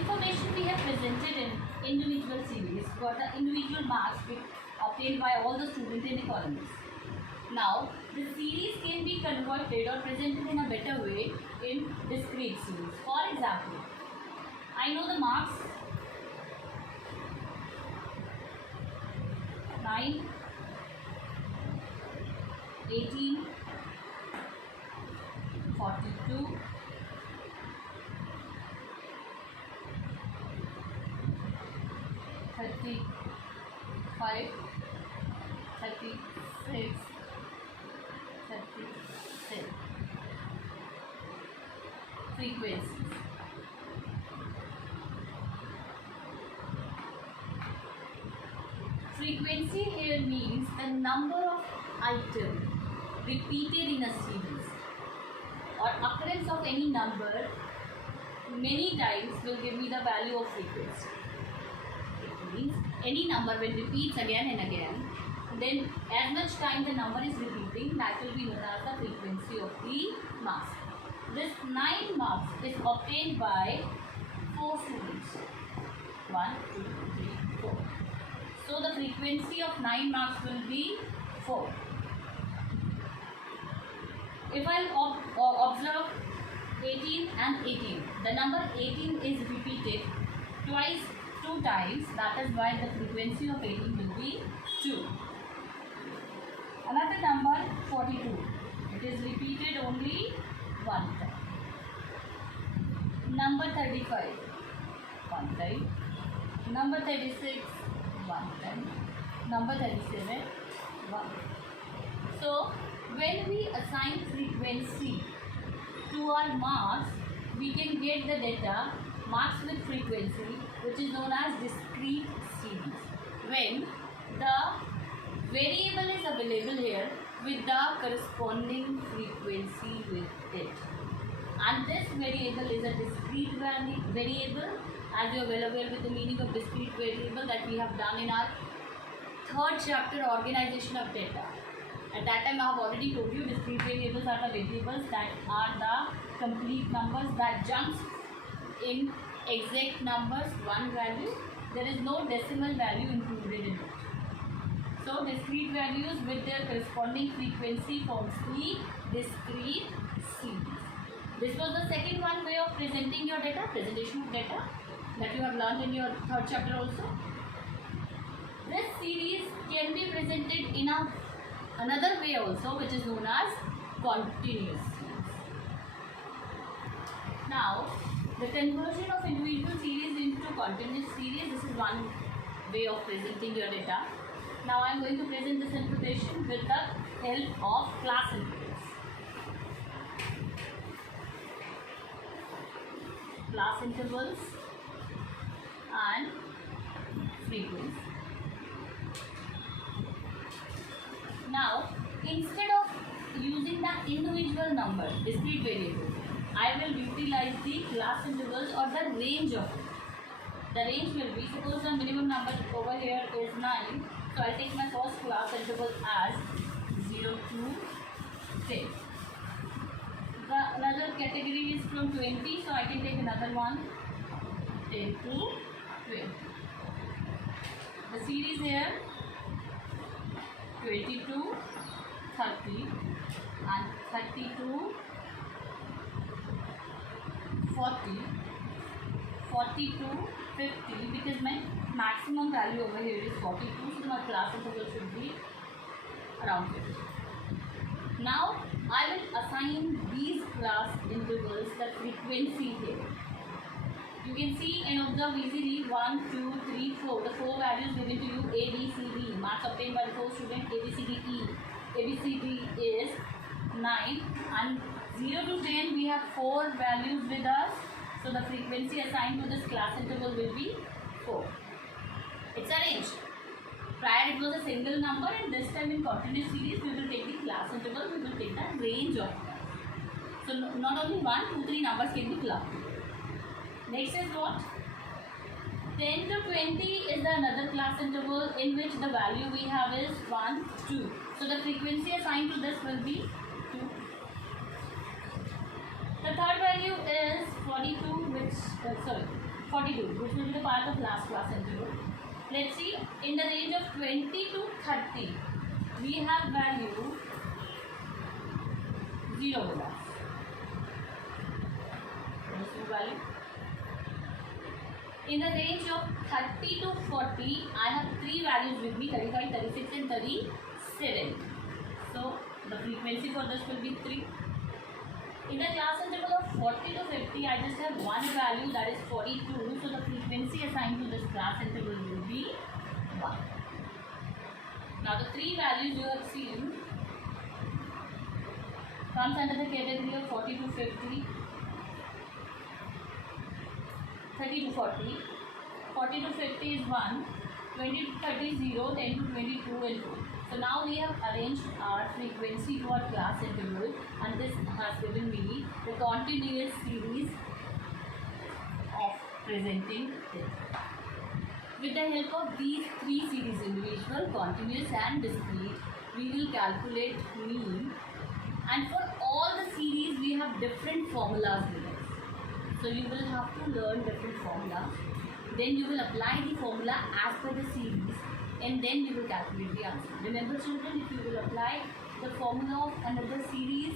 information we have presented in individual series were the individual marks obtained by all the students in the columns. Now, the series can be converted or presented in a better way in discrete series. For example, I know the marks 9, 18, 42, 35, 36, 37. Frequencies. Frequency here means the number of items repeated in a series or occurrence of any number many times will give me the value of frequency. It means any number when repeats again and again, then as much time the number is repeating, that will be known as the frequency of the marks. This 9 marks is obtained by 4 students. 1, 2, 3, 4. So the frequency of 9 marks will be 4. If I observe 18 and 18, the number 18 is repeated twice, 2 times. That is why the frequency of 18 will be 2. Another number 42. It is repeated only 1 time. Number 35, 1 time. Number 36, 1 time. Number 37, 1. So, when we assign frequency to our marks, we can get the data marks with frequency, which is known as discrete series. When the variable is available here with the corresponding frequency with it. And this variable is a discrete variable, as you are well aware with the meaning of discrete variable that we have done in our 3rd chapter, organization of data. At that time I have already told you discrete variables are the variables that are the complete numbers that jumps in exact numbers, one value. There is no decimal value included in it. So discrete values with their corresponding frequency forms the discrete series. This was the second one way of presenting your data, presentation of data, that you have learned in your 3rd chapter also. This series can be presented in another way also, which is known as continuous series. Now, the conversion of individual series into continuous series, this is one way of presenting your data. Now I am going to present this information with the help of class intervals. Class intervals and frequency. Now, instead of using the individual number, discrete variables, I will utilize the class intervals or the range of it. The range will be, suppose the minimum number over here is 9. So I take my first class interval as 0 to 10. Another category is from 20, so I can take another one, 10 to 20. The series here 22, 30 and 32, 40, 42, 50, because my maximum value over here is 42, so my class interval should be around 50. Now I will assign these class intervals the frequency here. You can see and observe easily 1, 2, 3, 4. The 4 values given to you A, B, C, D. Marks obtained by the 4 students A, B, C, D, E. A, B, C, D is 9 and 0 to 10 we have 4 values with us. So the frequency assigned to this class interval will be 4. It's arranged. Prior it was a single number, and this time in continuous series we will take the class interval, we will take the range of that. So not only 1, 2, 3 numbers can be clubbed. Next is what? 10 to 20 is the another class interval in which the value we have is 1, 2. So the frequency assigned to this will be 2. The third value is 42, which 42, which will be the part of last class interval. Let's see, in the range of 20 to 30, we have value 0 bola. Value. In the range of 30 to 40, I have 3 values with me, 35, 36 and 37. So, the frequency for this will be 3. In the class interval of 40 to 50, I just have one value, that is 42. So, the frequency assigned to this class interval will be 1. Now, the 3 values you have seen comes under the category of 40 to 50. 30 to 40, 40 to 50 is 1, 20 to 30 is 0, 10 to 22 and 2. So now we have arranged our frequency to our class interval, and this has given me the continuous series of presenting it. With the help of these 3 series, individual, continuous and discrete, we will calculate mean, and for all the series we have different formulas with us. So you will have to learn different formulas. Then you will apply the formula as per the series, and then you will calculate the answer. Remember children, if you will apply the formula of another series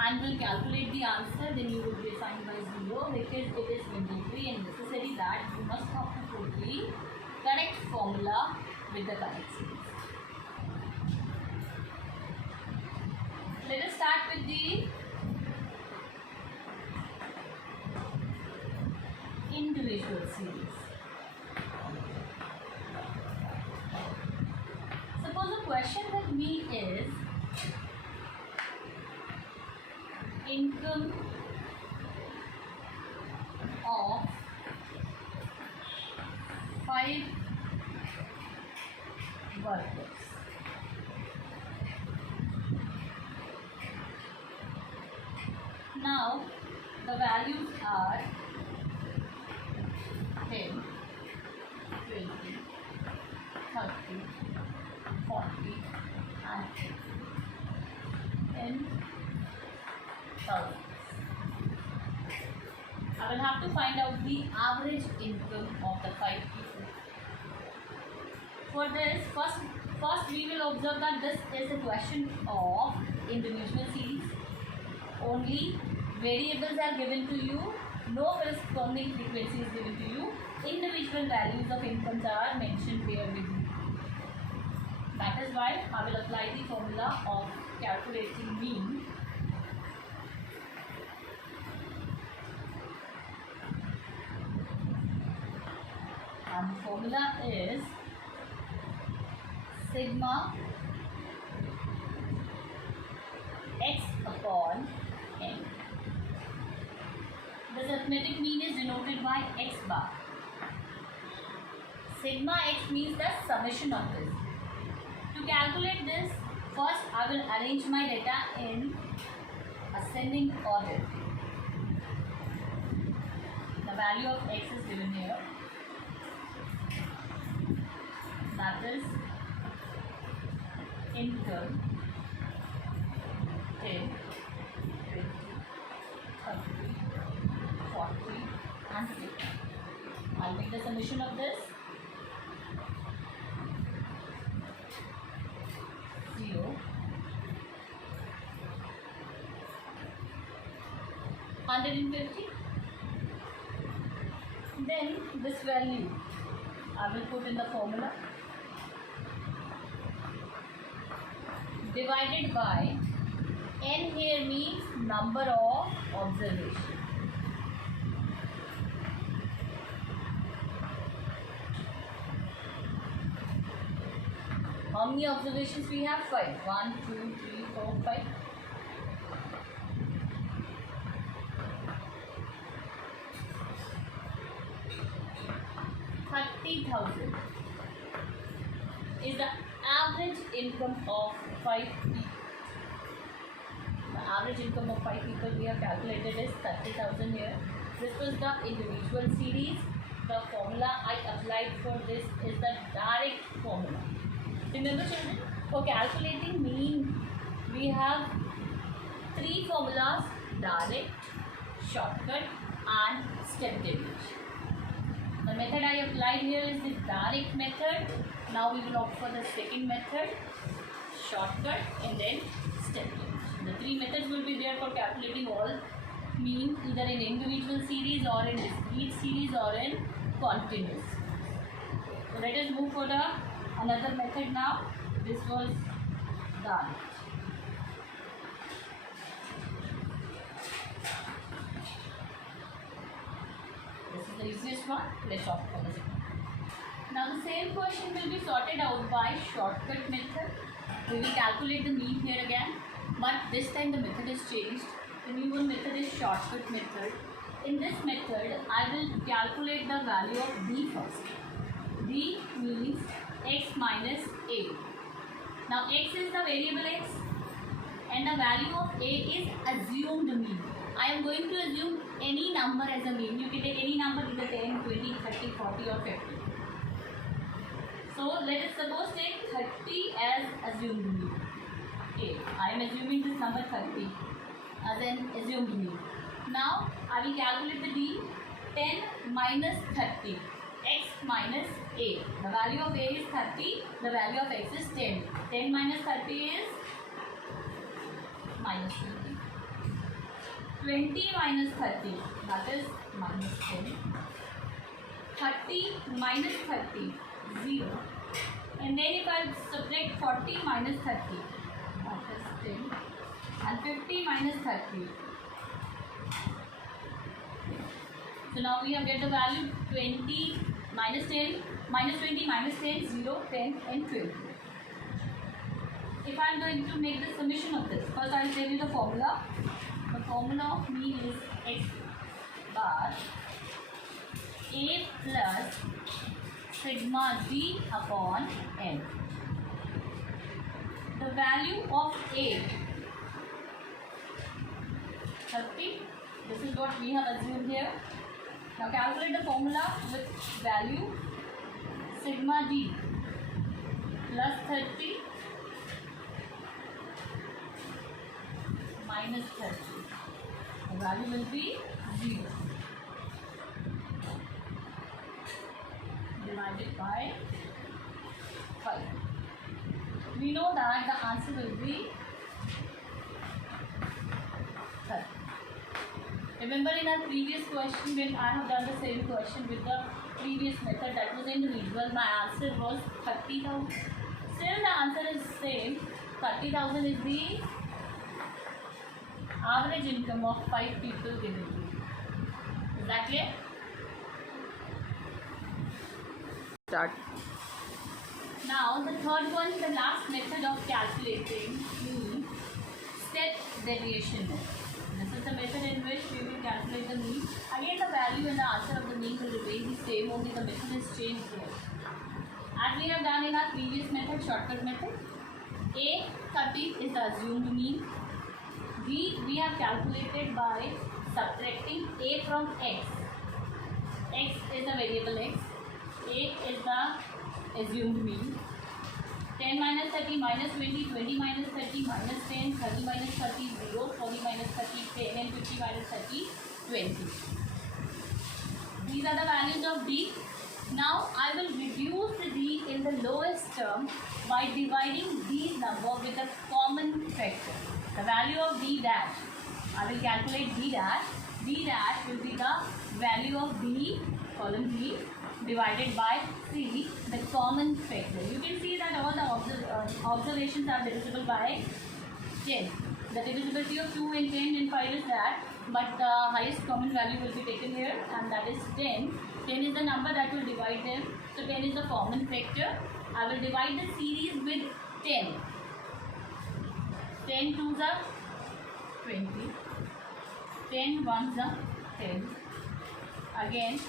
and will calculate the answer, then you will be assigned by 0, because it is mandatory and necessary that you must have to put the correct formula with the correct series. Let us start with the individual series. Suppose the question with me is income of 5 workers. Now the values are 10, 20, 30, 40 and 10,000. I will have to find out the average income of the 5 people. For this, first we will observe that this is a question of individual series. Only variables are given to you. No corresponding frequency is given to you. Individual values of incomes are mentioned here with you. That is why I will apply the formula of calculating mean. And the formula is sigma x upon n. This arithmetic mean is denoted by x bar. Sigma x means the summation of this. To calculate this, first I will arrange my data in ascending order. The value of x is given here. That is income 10, 20, 30, 40 and 50. I'll make the summation of this 0, 150. Then this value I will put in the formula divided by n. Here means number of observations. How many observations we have? 5. 1, 2, 3, 4, 5. 30,000 is the average income of 5 people. The average income of 5 people we have calculated is 30,000 here. This was the individual series. The formula I applied for this is the direct formula. Remember children, for calculating mean we have 3 formulas: direct, shortcut and step deviation. The method I applied here is the direct method. Now we will opt for the second method, shortcut, and then step deviation. The three methods will be there for calculating all mean, either in individual series or in discrete series or in continuous. So let us move for the another method now. This was done. This is the easiest one. Let's opt for the second. Now the same question will be sorted out by shortcut method. We will calculate the mean here again, but this time the method is changed. The new one method is shortcut method. In this method, I will calculate the value of b first. B means x minus a. Now x is the variable x and the value of a is assumed mean. I am going to assume any number as a mean. You can take any number, either 10, 20, 30, 40 or 50. So let us suppose take 30 as assumed mean. Okay, I am assuming this number 30 as an assumed mean. Now I will calculate the d. 10 minus 30, x minus a. The value of a is 30, the value of x is 10. 10 minus 30 is minus 20. 20 minus 30, that is minus 10. 30 minus 30, 0. And then if I subtract 40 minus 30, that is 10. And 50 minus 30. So now we have get the value 20 minus 10, minus 20 minus 10, 0, 10 and 20. If I am going to make the summation of this, first I will tell you the formula. The formula of mean is x bar a plus sigma d upon n. The value of a 30. This is what we have assumed here. Now calculate the formula with value sigma d plus 30 minus 30. The value will be 0 divided by 5. We know that the answer will be 30. Remember in our previous question, when I have done the same question with the previous method, that was individual, my answer was 30,000. Still the answer is same. 30,000 is the average income of 5 people given to you. Is that clear? Start. Now the third one, the last method of calculating mean, step deviation method. This is the method in which we will calculate the mean. Again, the value and the answer of the mean will remain the same, only the method is changed here. As we have done in our previous method, shortcut method, a 30 is the assumed mean. B we have calculated by subtracting a from x. X is the variable x. A is the assumed mean. 10 minus 30 minus 20, 20 minus 30 minus 10, 30 minus 30, 0, 40 minus 30, 10 and 50 minus 30, 20. These are the values of d. Now I will reduce the d in the lowest term by dividing these number with a common factor. The value of d dash, I will calculate d dash. D dash will be the value of b, column b, divided by c, the common factor. You can see that all the observations are divisible by 10. The divisibility of 2 and 10 and 5 is that, but the highest common value will be taken here, and that is 10. 10 is the number that will divide them. So 10 is the common factor. I will divide the series with 10. 10 2s are 20. 10 1s are 10. Again,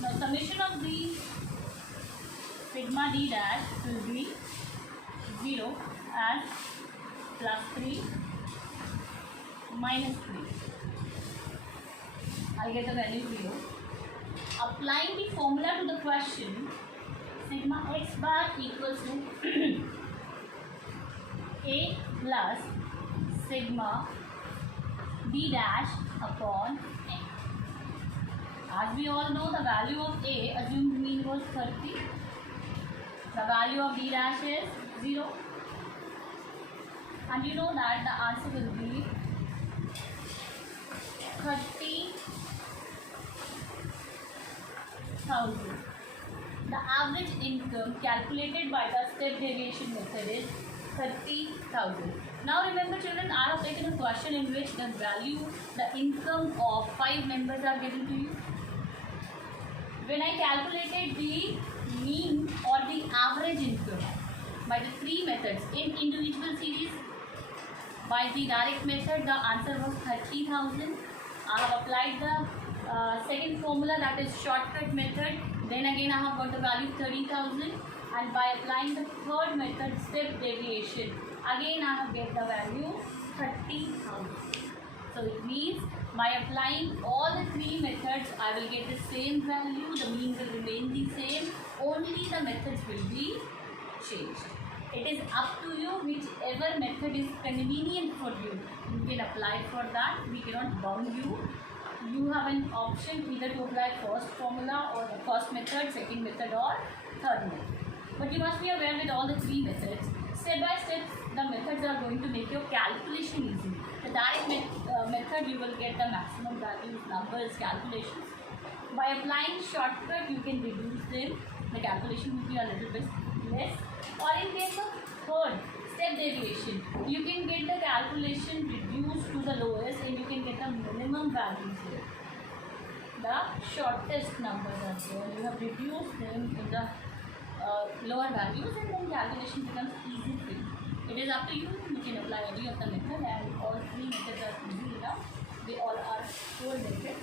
now summation of the sigma d dash will be 0 as plus 3 minus 3. I'll get the value 0. Applying the formula to the question, sigma x bar equals to a plus sigma d dash upon n. As we all know, the value of A assumed mean was 30. The value of B dash is 0. And you know that the answer will be 30,000. The average income calculated by the step deviation method is 30,000. Now remember children, I have taken a question in which the value, the income of 5 members are given to you. When I calculated the mean or the average income by the 3 methods in individual series, by the direct method the answer was 30,000. I have applied the second formula, that is shortcut method. Then again I have got the value 30,000, and by applying the third method, step deviation, again I have get the value 30,000. So it means by applying all the 3 methods I will get the same value, the mean will remain the same, only the methods will be changed. It is up to you whichever method is convenient for you. You can apply for that. We cannot bound you. You have an option either to apply first formula or the first method, second method or third method. But you must be aware with all the 3 methods. Step by step the methods are going to make your calculation easy. The direct method you will get the maximum values, numbers, calculations. By applying shortcut you can reduce them. The calculation will be a little bit less. Or in case of third step deviation, you can get the calculation reduced to the lowest and you can get the minimum values here. The shortest numbers are there. You have reduced them in the lower values and then calculation becomes easy for you. It is up to you. You can apply any of the method and all 3 methods are easy enough. They all are sure method.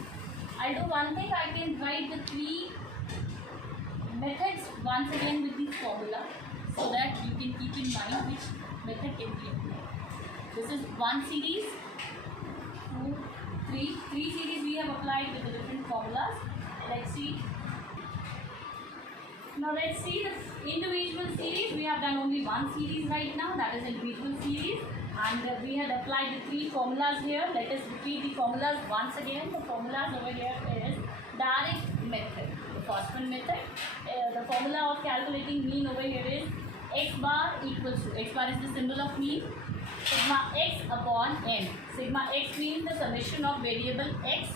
I'll do one thing. I can write the 3 methods once again with this formula, so that you can keep in mind which method can be applied. This is 1 series, 2, 3. 3 series we have applied with the different formulas. Let's see. Now let's see the individual series. We have done only 1 series right now, that is individual series. And we had applied the 3 formulas here. Let us repeat the formulas once again. The formulas over here is direct method. The first one method, the formula of calculating mean over here is x bar equals to, x bar is the symbol of mean, sigma x upon n. Sigma x means the summation of variable x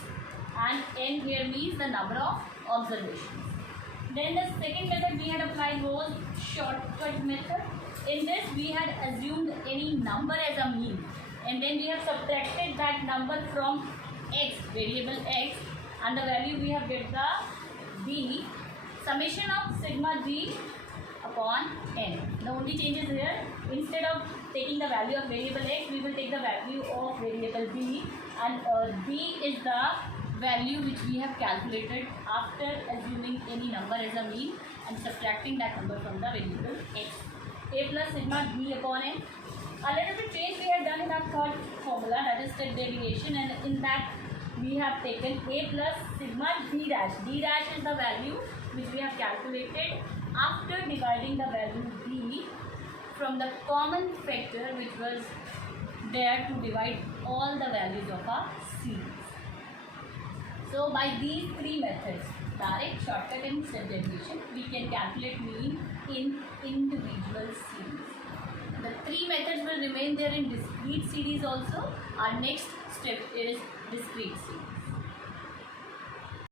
and n here means the number of observations. Then the second method we had applied was shortcut method. In this we had assumed any number as a mean and then we have subtracted that number from x, variable x, and the value we have get the b, summation of sigma g upon n. The only change is here, instead of taking the value of variable x, we will take the value of variable b, and b is the value which we have calculated after assuming any number as a mean and subtracting that number from the variable x. A plus sigma b upon n. A little bit change we have done in our third formula, that is step deviation, and in that we have taken a plus sigma d dash. D dash is the value which we have calculated after dividing the value b from the common factor which was there to divide all the values of our series. So by these 3 methods, direct, shortcut and step deviation, we can calculate mean in individual series. The 3 methods will remain there in discrete series also. Our next step is discrete series.